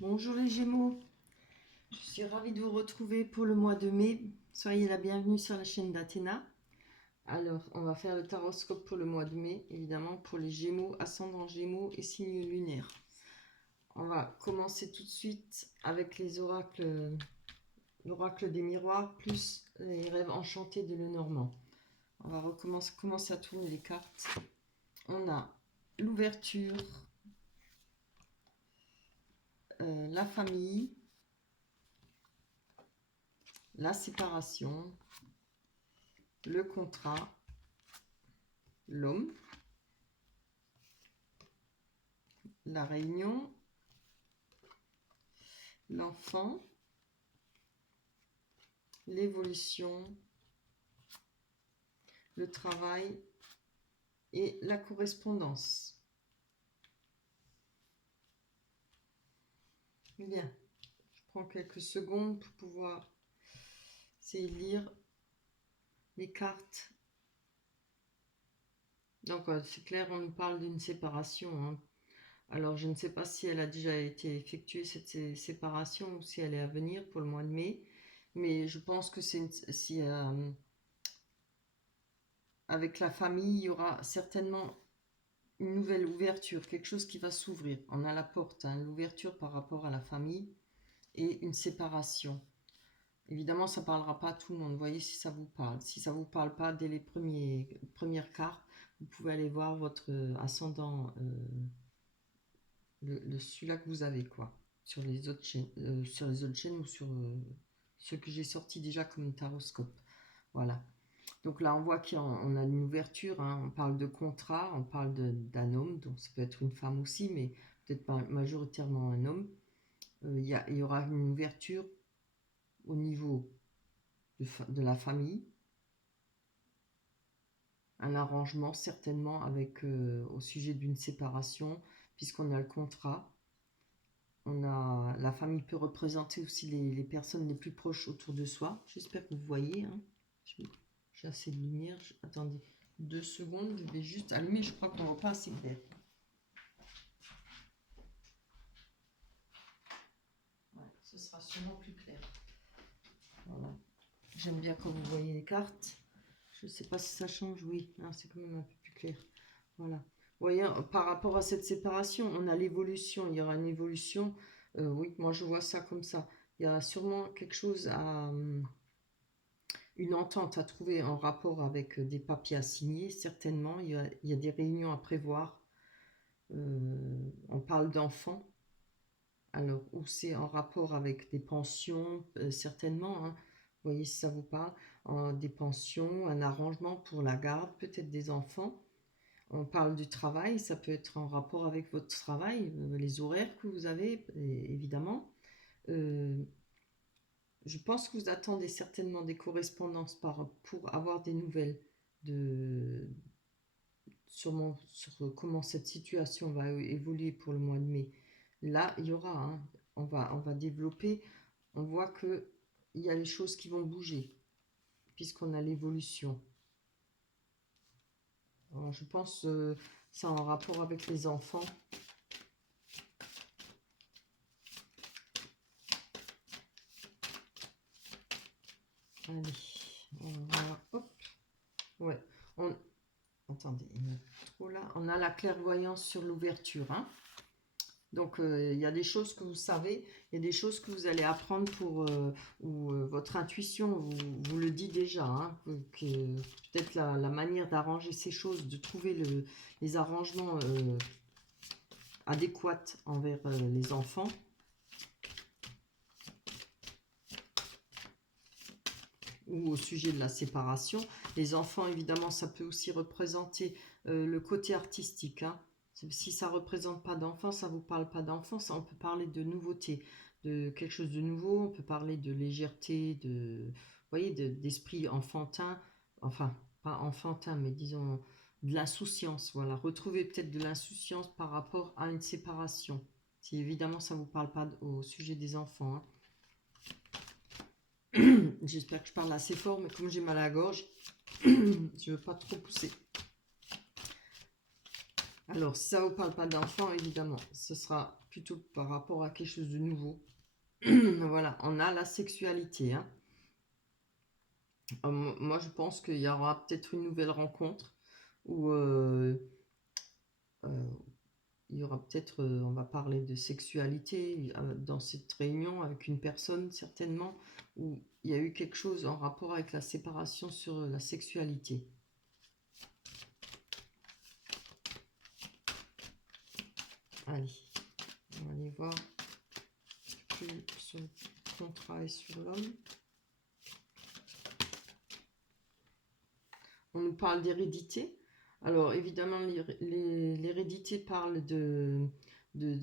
Bonjour les Gémeaux, je suis ravie de vous retrouver pour le mois de mai. Soyez la bienvenue sur la chaîne d'Athéna. Alors, on va faire le taroscope pour le mois de mai, évidemment pour les Gémeaux, ascendant Gémeaux et signe lunaire. On va commencer tout de suite avec les oracles, l'oracle des miroirs plus les rêves enchantés de Lenormand. On va commencer à tourner les cartes. On a l'ouverture, la famille, la séparation, le contrat, l'homme, la réunion, l'enfant, l'évolution, le travail et la correspondance. Bien, je prends quelques secondes pour pouvoir essayer de lire les cartes. Donc c'est clair, on nous parle d'une séparation, hein. Alors je ne sais pas si elle a déjà été effectuée cette séparation ou si elle est à venir pour le mois de mai, mais je pense que si avec la famille, il y aura certainement une nouvelle ouverture, quelque chose qui va s'ouvrir. On a la porte, hein, l'ouverture par rapport à la famille et une séparation. Évidemment, ça ne parlera pas à tout le monde. Voyez si ça vous parle. Si ça ne vous parle pas dès les premières cartes, vous pouvez aller voir votre ascendant, celui-là que vous avez, quoi, sur les autres chaînes, ou sur ceux que j'ai sortis déjà comme taroscope. Voilà. Donc là, on voit qu'on a une ouverture, hein. On parle de contrat, on parle d'un homme, donc ça peut être une femme aussi, mais peut-être pas majoritairement un homme. Il y aura une ouverture au niveau de la famille, un arrangement certainement avec au sujet d'une séparation, puisqu'on a le contrat. La famille peut représenter aussi les personnes les plus proches autour de soi. J'espère que vous voyez, hein. J'ai assez de lumière. Attendez 2 secondes, je vais juste allumer. Je crois qu'on ne voit pas assez clair. Ouais, ce sera sûrement plus clair. Voilà. J'aime bien quand vous voyez les cartes. Je ne sais pas si ça change. Oui, c'est quand même un peu plus clair. Voilà. Vous voyez, par rapport à cette séparation, on a l'évolution. Il y aura une évolution. Oui, moi je vois ça comme ça. Il y a sûrement quelque chose à... une entente à trouver en rapport avec des papiers à signer, certainement. Il y a des réunions à prévoir. On parle d'enfants. Alors, ou c'est en rapport avec des pensions, certainement, hein. Vous voyez si ça vous parle. Des pensions, un arrangement pour la garde, peut-être des enfants. On parle du travail, ça peut être en rapport avec votre travail, les horaires que vous avez, évidemment. Euh, je pense que vous attendez certainement des correspondances pour avoir des nouvelles de, sur comment cette situation va évoluer pour le mois de mai. Là, il y aura, hein, on va développer, on voit que il y a les choses qui vont bouger, puisqu'on a l'évolution. Je pense ça en rapport avec les enfants. Allez, on va, hop, ouais, attendez, il y en a trop là. On a la clairvoyance sur l'ouverture, hein. Donc, il y a des choses que vous savez, il y a des choses que vous allez apprendre où votre intuition vous le dit déjà, hein, que peut-être la manière d'arranger ces choses, de trouver les arrangements adéquats envers les enfants. Ou au sujet de la séparation. Les enfants, évidemment, ça peut aussi représenter le côté artistique, hein. Si ça ne représente pas d'enfant, ça ne vous parle pas d'enfant, ça on peut parler de nouveauté, de quelque chose de nouveau, on peut parler de légèreté, vous voyez, d'esprit enfantin, enfin, pas enfantin, mais disons de l'insouciance, voilà, retrouver peut-être de l'insouciance par rapport à une séparation. Si évidemment ça ne vous parle pas au sujet des enfants, hein. J'espère que je parle assez fort, mais comme j'ai mal à la gorge, je ne veux pas trop pousser. Alors, si ça ne vous parle pas d'enfant, évidemment, ce sera plutôt par rapport à quelque chose de nouveau. Voilà, on a la sexualité. Hein. Moi, je pense qu'il y aura peut-être une nouvelle rencontre où il y aura peut-être, on va parler de sexualité dans cette réunion avec une personne certainement, où il y a eu quelque chose en rapport avec la séparation sur la sexualité. Allez, on va aller voir plus sur le contrat et sur l'homme. On nous parle d'hérédité. Alors, évidemment, l'hérédité parle de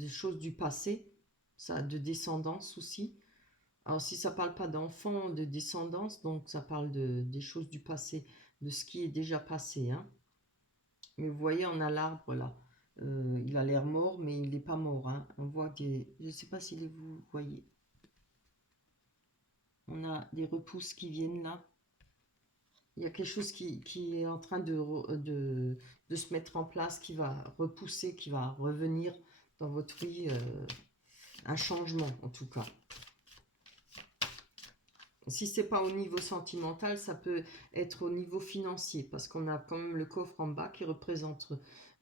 choses du passé, ça, de descendance aussi. Alors, si ça ne parle pas d'enfants, de descendance, donc ça parle des choses du passé, de ce qui est déjà passé. Hein. Mais vous voyez, on a l'arbre là. Il a l'air mort, mais il n'est pas mort. Hein. On voit des... Je ne sais pas si vous voyez. On a des repousses qui viennent là. Il y a quelque chose qui est en train de se mettre en place, qui va repousser, qui va revenir dans votre vie. Un changement, en tout cas. Si ce n'est pas au niveau sentimental, ça peut être au niveau financier, parce qu'on a quand même le coffre en bas qui représente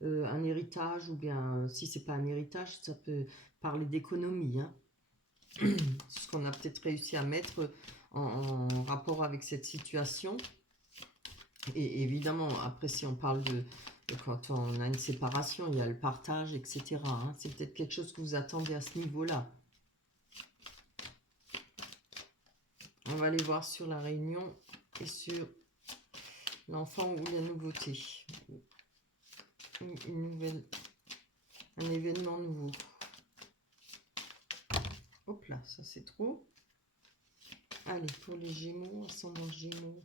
un héritage, ou bien, si ce n'est pas un héritage, ça peut parler d'économie. Hein. Ce qu'on a peut-être réussi à mettre en rapport avec cette situation. Et évidemment, après, si on parle quand on a une séparation, il y a le partage, etc. Hein. C'est peut-être quelque chose que vous attendez à ce niveau-là. On va aller voir sur la réunion et sur l'enfant ou la nouveauté. Un événement nouveau. Hop là, ça c'est trop. Allez, pour les Gémeaux, ascendant Gémeaux,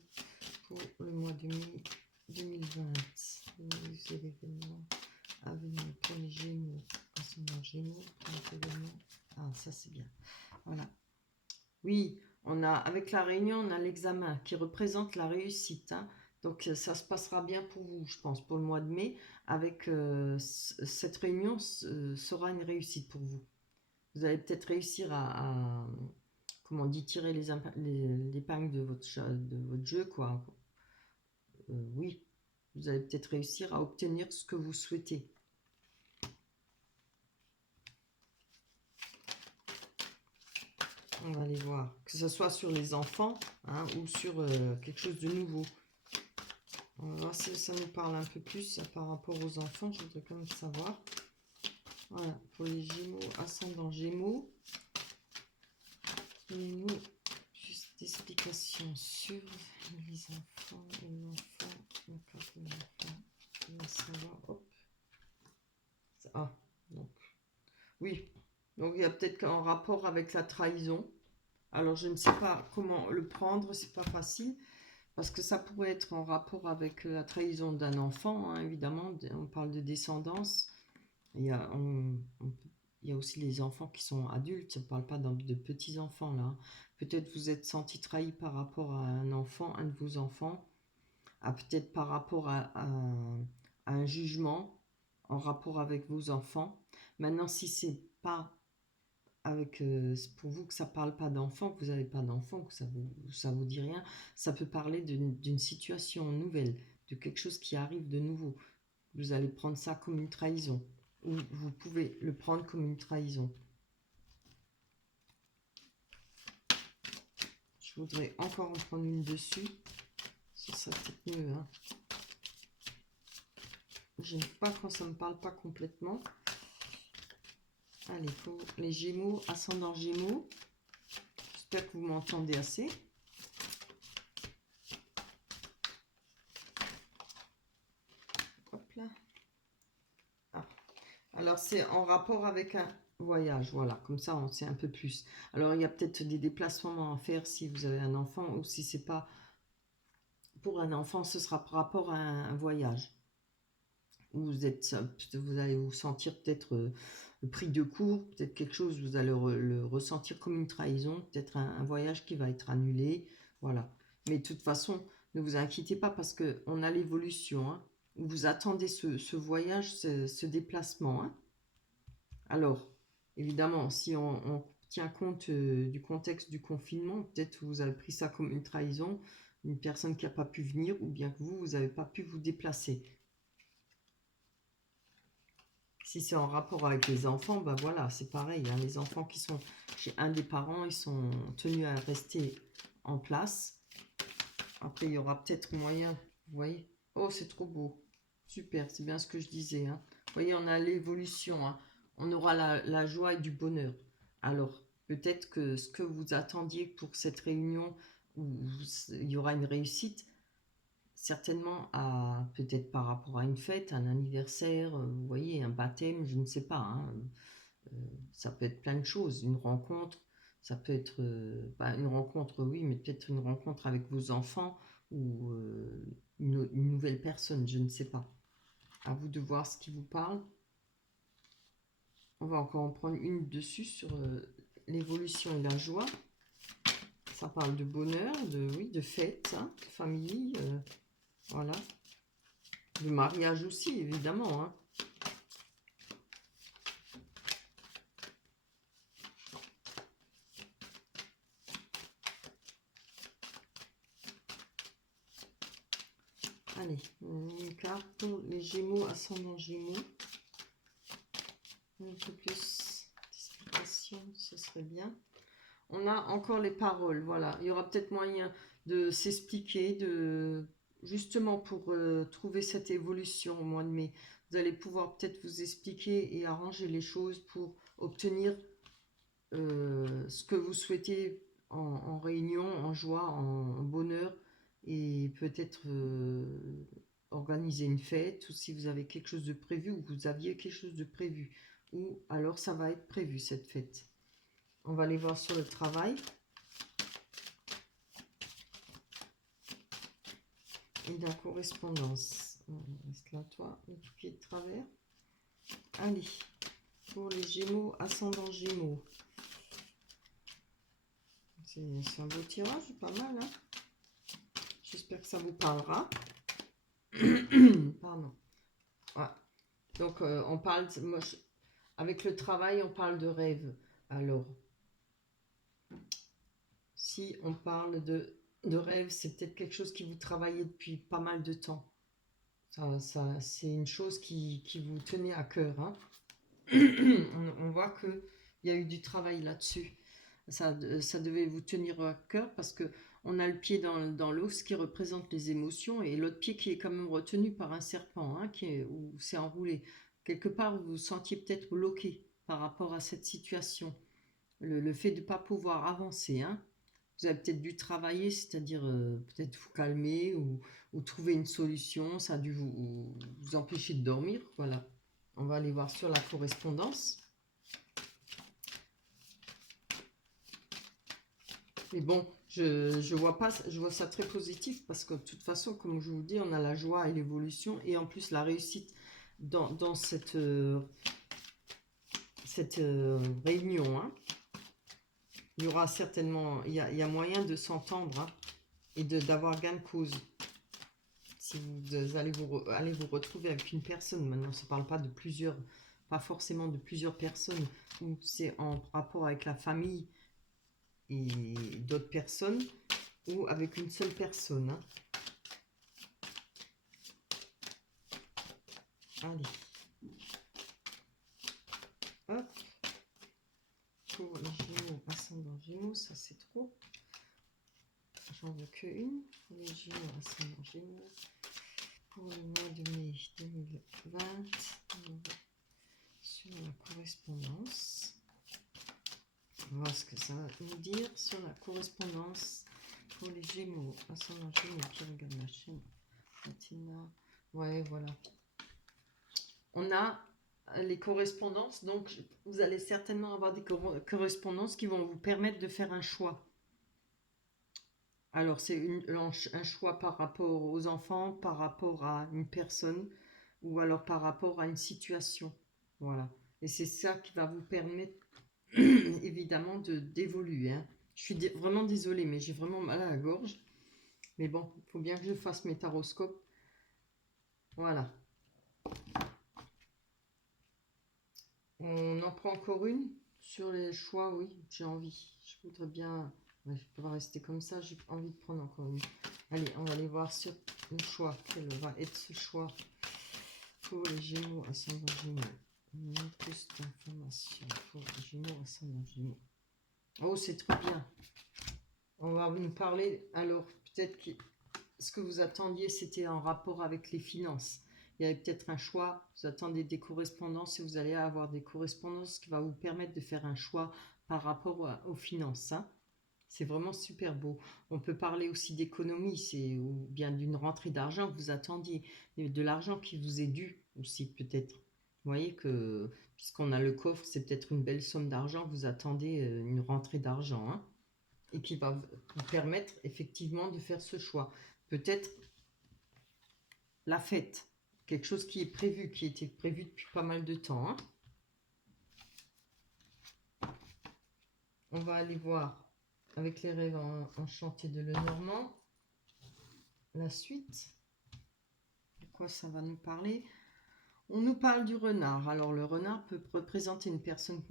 pour le mois de mai 2020. C'est l'événement à venir pour les Gémeaux, ascendant Gémeaux, pour les événements. Ah, ça c'est bien. Voilà. Oui, on a, avec la réunion, on a l'examen qui représente la réussite. Hein. Donc, ça se passera bien pour vous, je pense, pour le mois de mai. Avec cette réunion, sera une réussite pour vous. Vous allez peut-être réussir à comment dit, tirer l'épingle de votre jeu, quoi. Oui, vous allez peut-être réussir à obtenir ce que vous souhaitez. On va aller voir, que ce soit sur les enfants hein, ou sur quelque chose de nouveau. On va voir si ça nous parle un peu plus par rapport aux enfants. Je voudrais quand même savoir. Voilà, pour les Gémeaux, ascendant Gémeaux. Et nous, juste des explications sur les enfants, la carte de l'enfant. On va savoir, hop. Ah, donc, oui. Donc, il y a peut-être qu'en rapport avec la trahison. Alors, je ne sais pas comment le prendre, c'est pas facile. Parce que ça pourrait être en rapport avec la trahison d'un enfant, hein, évidemment. On parle de descendance. Il y a, il y a aussi les enfants qui sont adultes. On ne parle pas de petits-enfants, là. Peut-être vous êtes senti trahi par rapport à un enfant, un de vos enfants. Peut-être par rapport à un jugement en rapport avec vos enfants. Maintenant, si c'est pas avec pour vous que ça parle pas d'enfant, que vous n'avez pas d'enfant, que ça vous dit rien, ça peut parler d'une situation nouvelle, de quelque chose qui arrive de nouveau. Vous allez prendre ça comme une trahison, ou vous pouvez le prendre comme une trahison. Je voudrais encore en prendre une dessus, ce serait peut-être mieux. Hein. J'aime pas quand ça me parle pas complètement. Allez, pour les Gémeaux, ascendant Gémeaux. J'espère que vous m'entendez assez. Hop là. Ah. Alors, c'est en rapport avec un voyage. Voilà, comme ça, on sait un peu plus. Alors, il y a peut-être des déplacements à faire si vous avez un enfant ou si c'est pas pour un enfant, ce sera par rapport à un voyage. Vous allez vous sentir peut-être pris de court, peut-être quelque chose, vous allez le ressentir comme une trahison, peut-être un voyage qui va être annulé, voilà. Mais de toute façon, ne vous inquiétez pas parce qu'on a l'évolution, hein. Vous attendez ce voyage, ce déplacement. Hein. Alors, Évidemment, si on tient compte du contexte du confinement, peut-être vous avez pris ça comme une trahison, une personne qui n'a pas pu venir, ou bien que vous n'avez pas pu vous déplacer. Si c'est en rapport avec les enfants, ben voilà, c'est pareil. Hein, les enfants qui sont chez un des parents, ils sont tenus à rester en place. Après, il y aura peut-être moyen, vous voyez. Oh, c'est trop beau. Super, c'est bien ce que je disais. Hein. Vous voyez, on a l'évolution. Hein. On aura la joie et du bonheur. Alors, peut-être que ce que vous attendiez pour cette réunion, où il y aura une réussite, certainement peut-être par rapport à une fête, un anniversaire, vous voyez, un baptême, je ne sais pas. Hein. Ça peut être plein de choses. Une rencontre, ça peut être une rencontre, oui, mais peut-être une rencontre avec vos enfants ou une nouvelle personne, je ne sais pas. À vous de voir ce qui vous parle. On va encore en prendre une dessus sur l'évolution et la joie. Ça parle de bonheur, de fête, hein, de famille, voilà. De mariage aussi, évidemment. Hein. Allez, une carte pour les Gémeaux, ascendant Gémeaux. Un peu plus d'explication, ce serait bien. On a encore les paroles, voilà. Il y aura peut-être moyen de s'expliquer, justement pour trouver cette évolution au mois de mai. Vous allez pouvoir peut-être vous expliquer et arranger les choses pour obtenir ce que vous souhaitez en réunion, en joie, en bonheur, et peut-être organiser une fête, ou si vous avez quelque chose de prévu, ou vous aviez quelque chose de prévu, ou alors ça va être prévu cette fête. On va aller voir sur le travail. Et la correspondance. On reste là, toi, le tout qui est de travers. Allez, pour les Gémeaux, ascendant Gémeaux. C'est un beau tirage, pas mal. Hein. J'espère que ça vous parlera. Pardon. Ouais. Donc, on parle, avec le travail, on parle de rêve. Alors, si on parle de rêve, c'est peut-être quelque chose qui vous travaillez depuis pas mal de temps. Ça, c'est une chose qui vous tenait à cœur. Hein. On voit qu'il y a eu du travail là-dessus. Ça devait vous tenir à cœur parce que on a le pied dans l'eau, ce qui représente les émotions, et l'autre pied qui est quand même retenu par un serpent, hein, où c'est enroulé. Quelque part, vous vous sentiez peut-être bloqué par rapport à cette situation. Le fait de ne pas pouvoir avancer. Hein. Vous avez peut-être dû travailler, c'est-à-dire peut-être vous calmer ou trouver une solution. Ça a dû vous empêcher de dormir. Voilà. On va aller voir sur la correspondance. Mais bon, je vois ça très positif parce que de toute façon, comme je vous dis, on a la joie et l'évolution et en plus la réussite dans cette réunion. Hein. Il y aura certainement, il y a moyen de s'entendre hein, et d'avoir gain de cause. Si vous allez vous retrouver avec une personne, maintenant ça ne parle pas de plusieurs, pas forcément de plusieurs personnes, ou c'est en rapport avec la famille et d'autres personnes, ou avec une seule personne. Hein. Allez. Hop. Pour les Gémeaux, ascendant Gémeaux, ça c'est trop. J'en veux qu'une. Pour les Gémeaux, ascendant Gémeaux. Pour le mois de mai 2020, sur la correspondance. On va voir ce que ça va nous dire sur la correspondance pour les Gémeaux. Ascendant Gémeaux, qui regarde ma chaîne. Latina. Ouais, voilà. On a les correspondances, donc vous allez certainement avoir des correspondances qui vont vous permettre de faire un choix. Alors, c'est un choix par rapport aux enfants, par rapport à une personne, ou alors par rapport à une situation. Voilà. Et c'est ça qui va vous permettre, évidemment, d'évoluer. Hein. Je suis vraiment désolée, mais j'ai vraiment mal à la gorge. Mais bon, il faut bien que je fasse mes taroscopes. Voilà. On en prend encore une. Sur les choix, oui, j'ai envie. Je voudrais bien... Ouais, je peux pas rester comme ça, j'ai envie de prendre encore une. Allez, on va aller voir sur le choix. Quel va être ce choix pour les Gémeaux, ascendant Gémeaux. Plus d'informations pour les Gémeaux, ascendant Gémeaux. Oh, c'est très bien. On va nous parler, alors peut-être que ce que vous attendiez, c'était en rapport avec les finances. Il y avait peut-être un choix, vous attendez des correspondances et vous allez avoir des correspondances qui va vous permettre de faire un choix par rapport aux finances. Hein. C'est vraiment super beau. On peut parler aussi d'économie, c'est ou bien d'une rentrée d'argent que vous attendiez, de l'argent qui vous est dû aussi peut-être. Vous voyez que, puisqu'on a le coffre, c'est peut-être une belle somme d'argent que vous attendez, une rentrée d'argent. Hein, et qui va vous permettre effectivement de faire ce choix. Peut-être la fête, quelque chose qui est prévu, qui était prévu depuis pas mal de temps. Hein. On va aller voir avec les rêves enchantés de Lenormand la suite. De quoi ça va nous parler? On nous parle du renard. Alors le renard peut représenter une personne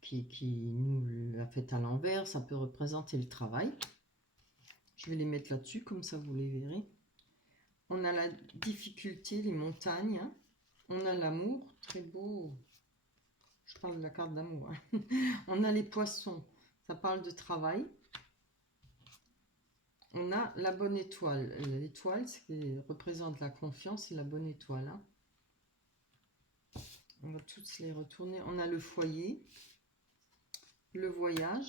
qui nous l'a fait à l'envers. Ça peut représenter le travail. Je vais les mettre là-dessus, comme ça vous les verrez. On a la difficulté, les montagnes. Hein. On a l'amour, très beau. Je parle de la carte d'amour. Hein. On a les poissons, ça parle de travail. On a la bonne étoile. L'étoile, c'est qui représente la confiance et la bonne étoile. Hein. On va tous les retourner. On a le foyer, le voyage,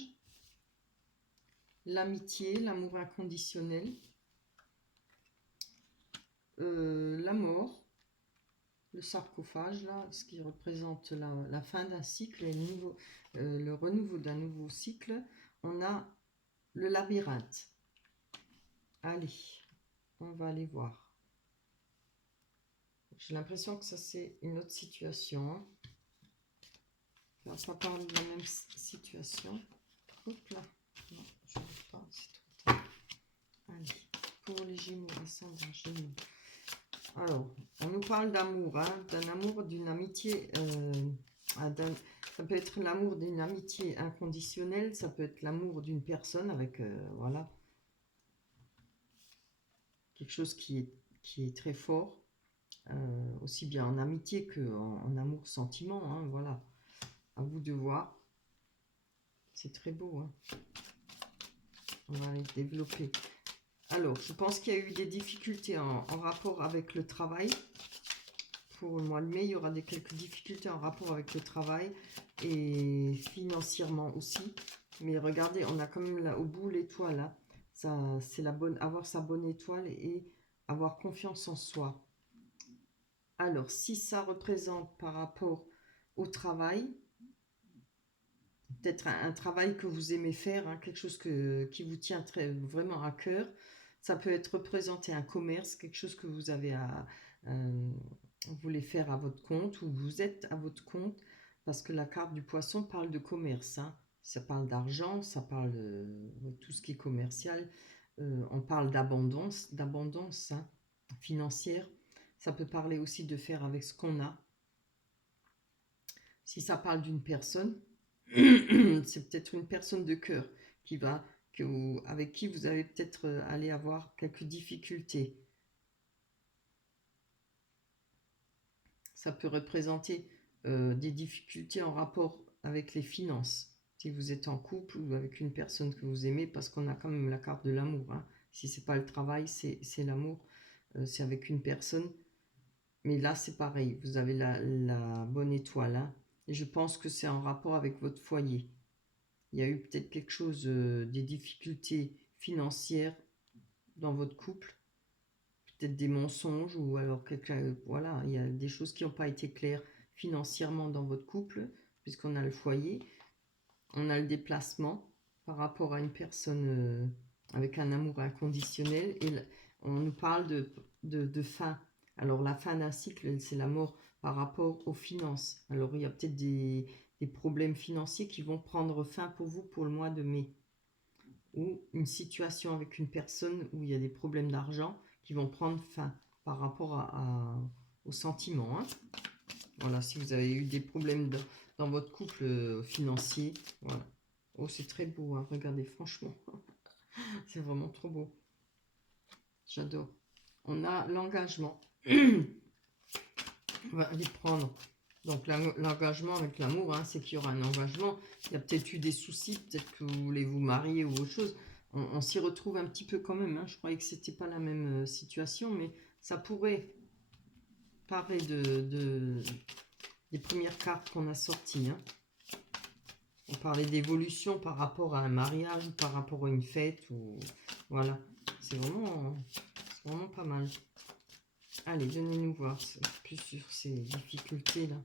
l'amitié, l'amour inconditionnel, la mort, le sarcophage, là, ce qui représente la fin d'un cycle et le renouveau d'un nouveau cycle. On a le labyrinthe. Allez, on va aller voir. J'ai l'impression que ça, c'est une autre situation. Hein. Là, ça parle de la même situation. Hop là. Non, je ne veux pas, c'est trop tard. Allez, pour les Gémeaux, ascendant Gémeaux. Alors, on nous parle d'amour, hein, d'un amour, d'une amitié. Ça peut être l'amour d'une amitié inconditionnelle, ça peut être l'amour d'une personne avec, voilà, quelque chose qui est très fort, aussi bien en amitié qu'en amour sentiment, hein, voilà. À vous de voir. C'est très beau. Hein. On va les développer. Alors, je pense qu'il y a eu des difficultés en rapport avec le travail. Pour le mois de mai, il y aura quelques difficultés en rapport avec le travail et financièrement aussi. Mais regardez, on a quand même là au bout l'étoile. Hein. Ça, c'est la bonne, avoir sa bonne étoile et avoir confiance en soi. Alors, si ça représente par rapport au travail, peut-être un travail que vous aimez faire, hein, quelque chose qui vous tient vraiment à cœur. Ça peut être représenter un commerce, quelque chose que vous avez vous voulez faire à votre compte ou vous êtes à votre compte, parce que la carte du poisson parle de commerce. Hein. Ça parle d'argent, ça parle de tout ce qui est commercial. On parle d'abondance hein, financière. Ça peut parler aussi de faire avec ce qu'on a. Si ça parle d'une personne, c'est peut-être une personne de cœur avec qui vous allez peut-être aller avoir quelques difficultés. Ça peut représenter des difficultés en rapport avec les finances. Si vous êtes en couple ou avec une personne que vous aimez, parce qu'on a quand même la carte de l'amour. Hein. Si c'est pas le travail, c'est l'amour. C'est avec une personne. Mais là, c'est pareil. Vous avez la bonne étoile. Hein. Et je pense que c'est en rapport avec votre foyer. Il y a eu peut-être quelque chose, des difficultés financières dans votre couple, peut-être des mensonges ou alors voilà, il y a des choses qui n'ont pas été claires financièrement dans votre couple, puisqu'on a le foyer, on a le déplacement par rapport à une personne avec un amour inconditionnel et on nous parle de fin. Alors la fin d'un cycle, c'est la mort par rapport aux finances. Alors il y a peut-être des problèmes financiers qui vont prendre fin pour vous pour le mois de mai. Ou une situation avec une personne où il y a des problèmes d'argent qui vont prendre fin par rapport aux sentiments. Hein. Voilà, si vous avez eu des problèmes dans votre couple financier. Voilà. Oh, c'est très beau, hein, regardez, franchement. C'est vraiment trop beau. J'adore. On a l'engagement. On va les prendre. Donc l'engagement avec l'amour, hein, c'est qu'il y aura un engagement. Il y a peut-être eu des soucis, peut-être que vous voulez vous marier ou autre chose. On s'y retrouve un petit peu quand même. Hein. Je croyais que c'était pas la même situation, mais ça pourrait parler des premières cartes qu'on a sorties. Hein. On parlait d'évolution par rapport à un mariage, par rapport à une fête. Ou... Voilà, c'est vraiment pas mal. Allez, donnez-nous voir plus sur ces difficultés-là.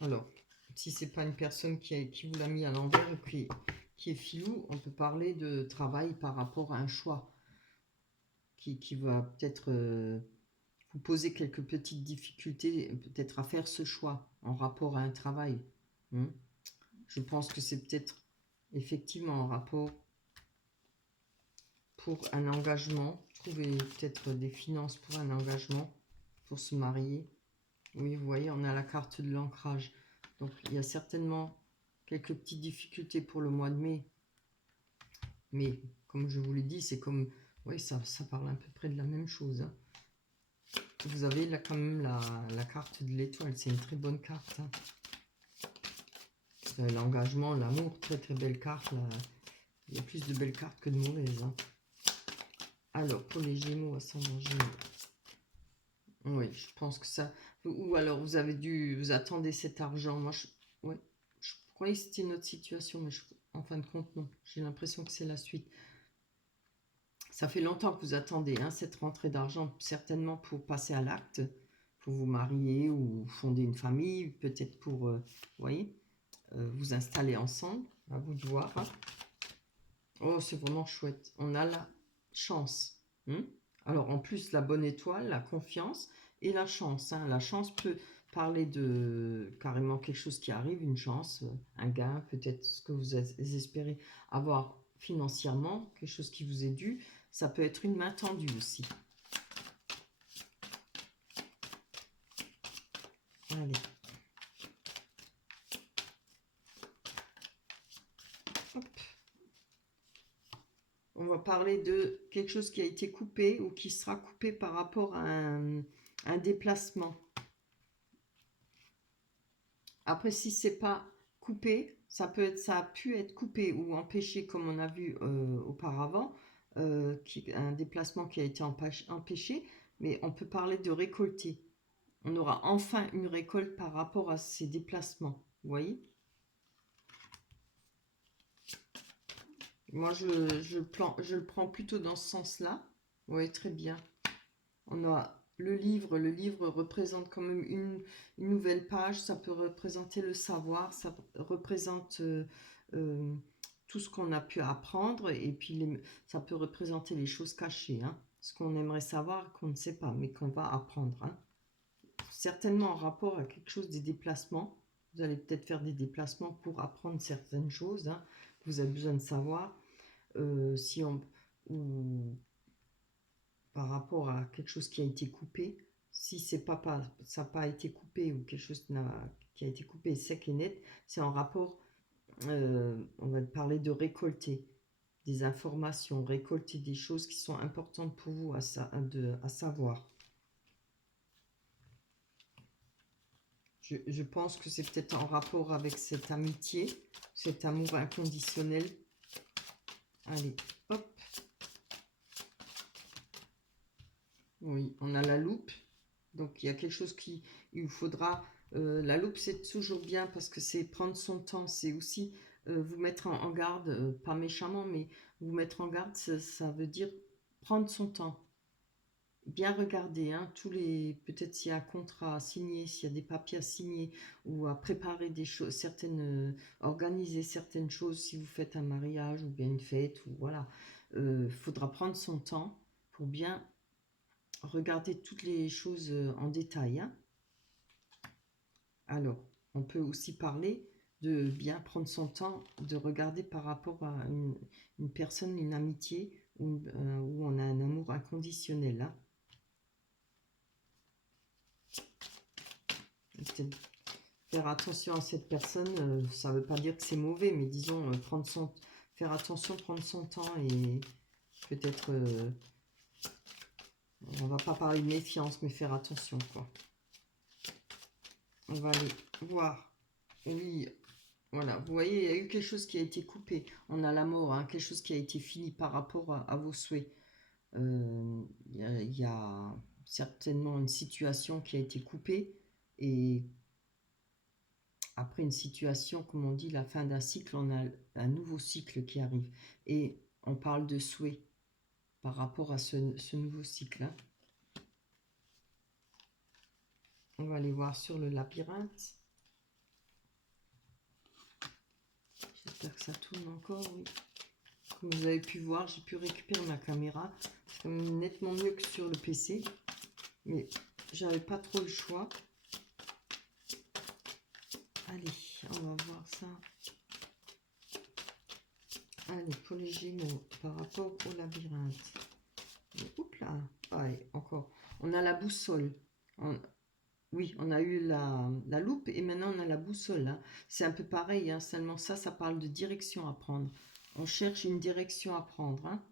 Alors, si c'est pas une personne qui vous l'a mis à l'envers et puis qui est filou, on peut parler de travail par rapport à un choix qui va peut-être vous poser quelques petites difficultés, peut-être à faire ce choix en rapport à un travail. Je pense que c'est peut-être effectivement en rapport pour un engagement, trouver peut-être des finances pour un engagement, pour se marier. Oui, vous voyez, on a la carte de l'ancrage. Donc, il y a certainement quelques petites difficultés pour le mois de mai. Mais, comme je vous l'ai dit, c'est comme... Oui, ça parle à peu près de la même chose. Hein. Vous avez là quand même la carte de l'étoile. C'est une très bonne carte. Hein. L'engagement, l'amour, très très belle carte. Là. Il y a plus de belles cartes que de mauvaises. Hein. Alors, pour les Gémeaux, ascendant Gémeaux. Oui, je pense que ça... Ou alors, vous attendez cet argent. Moi, je croyais que c'était une autre situation, mais en fin de compte, non. J'ai l'impression que c'est la suite. Ça fait longtemps que vous attendez cette rentrée d'argent, certainement pour passer à l'acte, pour vous marier ou fonder une famille, peut-être pour, voyez, vous installer ensemble. À vous de voir. Hein. Oh, c'est vraiment chouette. On a la chance. Alors, en plus, la bonne étoile, la confiance et la chance. Hein. La chance peut parler de carrément quelque chose qui arrive, une chance, un gain, peut-être ce que vous espérez avoir financièrement, quelque chose qui vous est dû. Ça peut être une main tendue aussi. Allez. Hop. On va parler de quelque chose qui a été coupé ou qui sera coupé par rapport à un déplacement. Après, si c'est pas coupé, ça a pu être coupé ou empêché, comme on a vu auparavant, un déplacement qui a été empêché, mais on peut parler de récolter. On aura enfin une récolte par rapport à ces déplacements. Vous voyez? Moi, je le prends plutôt dans ce sens-là. Oui, très bien. On a le livre représente quand même une nouvelle page, ça peut représenter le savoir, ça représente tout ce qu'on a pu apprendre, et puis ça peut représenter les choses cachées, hein, ce qu'on aimerait savoir, qu'on ne sait pas, mais qu'on va apprendre. Hein. Certainement en rapport à quelque chose des déplacements, vous allez peut-être faire des déplacements pour apprendre certaines choses, hein, que vous avez besoin de savoir, ou par rapport à quelque chose qui a été coupé, si ça n'a pas été coupé ou quelque chose qui a été coupé sec et net, c'est en rapport, on va parler de récolter des informations, récolter des choses qui sont importantes pour vous à savoir. Je pense que c'est peut-être en rapport avec cette amitié, cet amour inconditionnel. Allez, hop. Oui, on a la loupe. Donc, il y a quelque chose il faudra... la loupe, c'est toujours bien parce que c'est prendre son temps. C'est aussi vous mettre en garde, pas méchamment, mais vous mettre en garde, ça veut dire prendre son temps. Bien regarder, hein, peut-être s'il y a un contrat à signer, s'il y a des papiers à signer ou à préparer des choses, organiser certaines choses si vous faites un mariage ou bien une fête, ou voilà. Faudra prendre son temps pour bien regarder toutes les choses en détail. Hein. Alors, on peut aussi parler de bien prendre son temps, de regarder par rapport à une personne, une amitié, où on a un amour inconditionnel. Hein. Peut-être faire attention à cette personne, ça ne veut pas dire que c'est mauvais, mais disons, faire attention, prendre son temps et peut-être, on va pas parler de méfiance, mais faire attention, quoi. On va aller voir. Oui, voilà, vous voyez, il y a eu quelque chose qui a été coupé. On a la mort, hein, quelque chose qui a été fini par rapport à vos souhaits. Il y a certainement une situation qui a été coupée et après une situation, comme on dit, la fin d'un cycle, on a un nouveau cycle qui arrive. Et on parle de souhait par rapport à ce nouveau cycle. Hein. On va aller voir sur le labyrinthe. J'espère que ça tourne encore, oui. Comme vous avez pu voir, j'ai pu récupérer ma caméra. C'est nettement mieux que sur le PC. Mais j'avais pas trop le choix. Allez, on va voir ça. Allez, pour les Gémeaux, par rapport au labyrinthe. Oups là, pareil, encore. On a la boussole. Oui, on a eu la loupe et maintenant on a la boussole. Hein. C'est un peu pareil, hein, seulement ça parle de direction à prendre. On cherche une direction à prendre. Hein.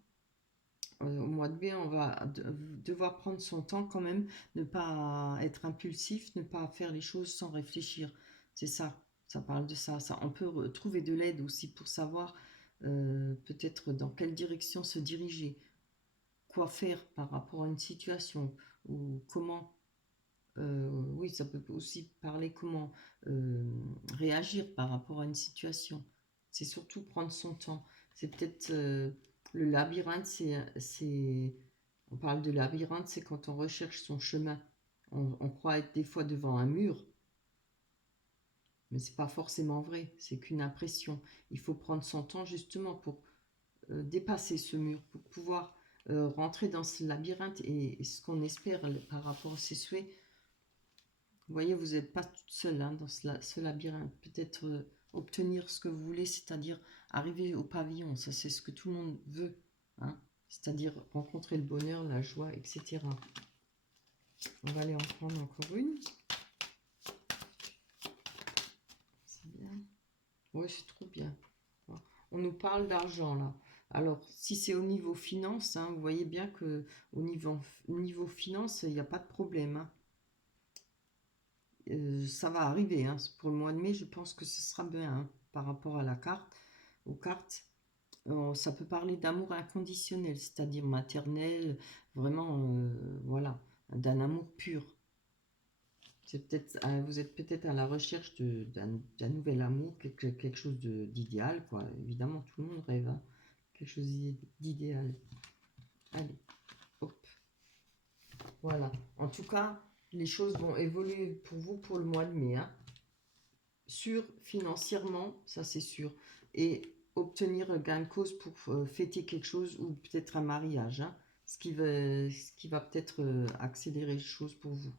Au mois de mai, on va devoir prendre son temps quand même, ne pas être impulsif, ne pas faire les choses sans réfléchir. C'est ça, ça parle de ça. On peut trouver de l'aide aussi pour savoir peut-être dans quelle direction se diriger, quoi faire par rapport à une situation ou comment. Oui, ça peut aussi parler comment réagir par rapport à une situation. C'est surtout prendre son temps. C'est peut-être le labyrinthe, on parle de labyrinthe, c'est quand on recherche son chemin. On croit être des fois devant un mur, mais c'est pas forcément vrai. C'est qu'une impression. Il faut prendre son temps justement pour dépasser ce mur, pour pouvoir rentrer dans ce labyrinthe et ce qu'on espère par rapport à ses souhaits. Vous voyez, vous n'êtes pas toute seule hein, dans ce labyrinthe. Peut-être obtenir ce que vous voulez, c'est-à-dire arriver au pavillon. Ça, c'est ce que tout le monde veut. Hein, c'est-à-dire rencontrer le bonheur, la joie, etc. On va aller en prendre encore une. C'est bien. Oui, c'est trop bien. On nous parle d'argent, là. Alors, si c'est au niveau finance, hein, vous voyez bien que au niveau finance, il n'y a pas de problème. Hein. Ça va arriver. Hein. Pour le mois de mai, je pense que ce sera bien hein, par rapport à la carte, aux cartes. Ça peut parler d'amour inconditionnel, c'est-à-dire maternel, vraiment, voilà, d'un amour pur. Vous êtes peut-être à la recherche d'un nouvel amour, quelque chose d'idéal, quoi. Évidemment, tout le monde rêve, hein, quelque chose d'idéal. Allez, hop. Voilà. En tout cas, les choses vont évoluer pour vous pour le mois de mai. Hein. Sûr financièrement, ça c'est sûr. Et obtenir gain de cause pour fêter quelque chose ou peut-être un mariage. Hein, ce qui va peut-être accélérer les choses pour vous.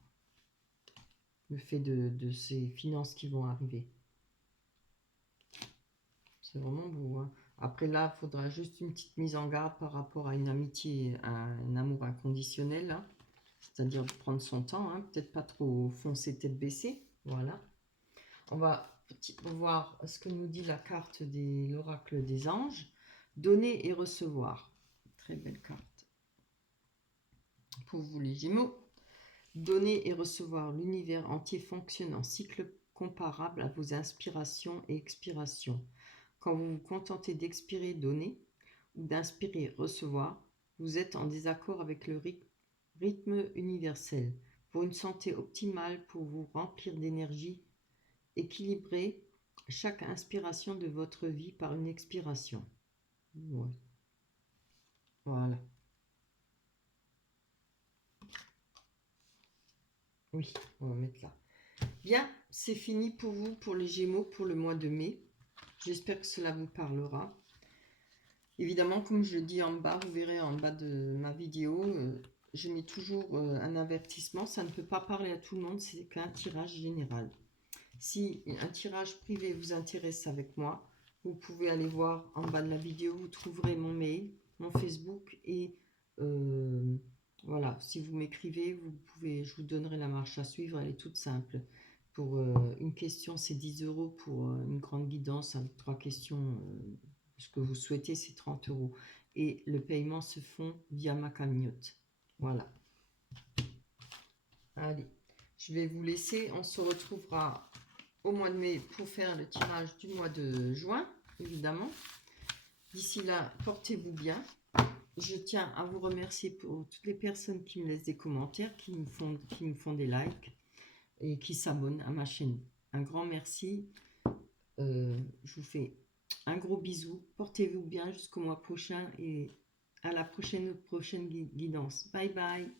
Le fait de ces finances qui vont arriver. C'est vraiment beau. Hein. Après là, il faudra juste une petite mise en garde par rapport à une amitié, à un amour inconditionnel. Hein. C'est-à-dire de prendre son temps, hein, peut-être pas trop foncer tête baissée. Voilà. On va voir ce que nous dit la carte de l'oracle des anges. Donner et recevoir. Très belle carte. Pour vous les Gémeaux. Donner et recevoir, l'univers entier fonctionne en cycle comparable à vos inspirations et expirations. Quand vous vous contentez d'expirer, donner, ou d'inspirer, recevoir, vous êtes en désaccord avec le rythme universel. Pour une santé optimale, pour vous remplir d'énergie, équilibrez chaque inspiration de votre vie par une expiration. Ouais. Voilà. Oui, on va mettre là. Bien, c'est fini pour vous, pour les Gémeaux, pour le mois de mai. J'espère que cela vous parlera. Évidemment, comme je le dis en bas, vous verrez en bas de ma vidéo, je mets toujours un avertissement. Ça ne peut pas parler à tout le monde, c'est qu'un tirage général. Si un tirage privé vous intéresse avec moi, vous pouvez aller voir en bas de la vidéo, vous trouverez mon mail, mon Facebook et voilà, si vous m'écrivez, je vous donnerai la marche à suivre, elle est toute simple. Pour une question, c'est 10 euros. Pour une grande guidance avec 3 questions, ce que vous souhaitez, c'est 30 euros. Et le paiement se fait via ma cagnotte. Voilà. Allez, je vais vous laisser. On se retrouvera au mois de mai pour faire le tirage du mois de juin, évidemment. D'ici là, portez-vous bien. Je tiens à vous remercier pour toutes les personnes qui me laissent des commentaires, qui me font des likes et qui s'abonnent à ma chaîne. Un grand merci. Je vous fais un gros bisou. Portez-vous bien jusqu'au mois prochain et à la prochaine guidance. Bye bye.